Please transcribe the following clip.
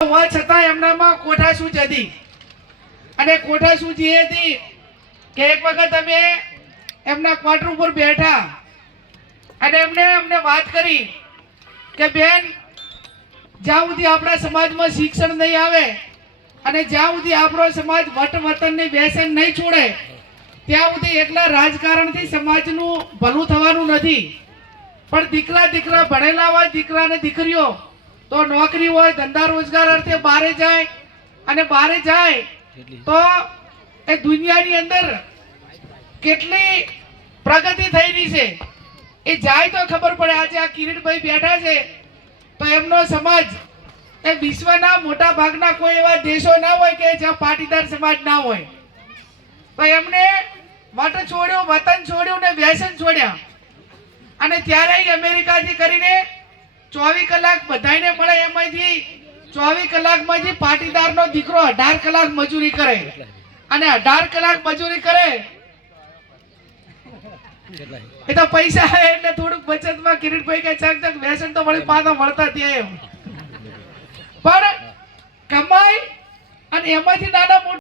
હોવા છતાં એમનામાં કોઠાસૂઝ હતી. અને કોઠાસૂઝ એ હતી કે એક વખત અમે એમના ક્વાર્ટર ઉપર બેઠા અને અમને વાત કરી કે બેન, જ્યાં સુધી આપણા સમાજમાં શિક્ષણ નહીં આવે અને જ્યાં સુધી આપણો સમાજ વટવતનની વ્યસન નહીં છોડે ત્યાં સુધી એકલા રાજકારણથી સમાજનું ભલું થવાનું નથી. પણ દીકરા ભણેલા હોય, દીકરા અને દીકરીઓ તો નોકરી હોય, ધંધા રોજગાર અર્થે બહારે જાય અને બહારે જાય તો એ દુનિયાની અંદર કેટલી પ્રગતિ થઈ રહી છે એ જાય તો ખબર પડે. આજે આ કિરીટભાઈ બેઠા છે તો એમનો સમાજ એ વિશ્વના મોટા ભાગના કોઈ એવા દેશો ના હોય કે જ્યાં પાટીદાર સમાજ ના હોય. તો એમને વટ છોડ્યું, વતન છોડ્યું ને વ્યસન છોડ્યા. અને ત્યારે અમેરિકાથી કરીને 24 કલાક બધાને મળે એમાંથી 24 કલાકમાંથી પાટીદારનો દીકરો 18 કલાક મજૂરી કરે અને 18 કલાક મજૂરી કરે એ તો પૈસા એટલે થોડુંક બચતમાં કિરીટભાઈ કે ચક વ્યસન તો વળી પાછા મળતા ત્યાં પણ કમાય અને એમાંથી નાના મોટા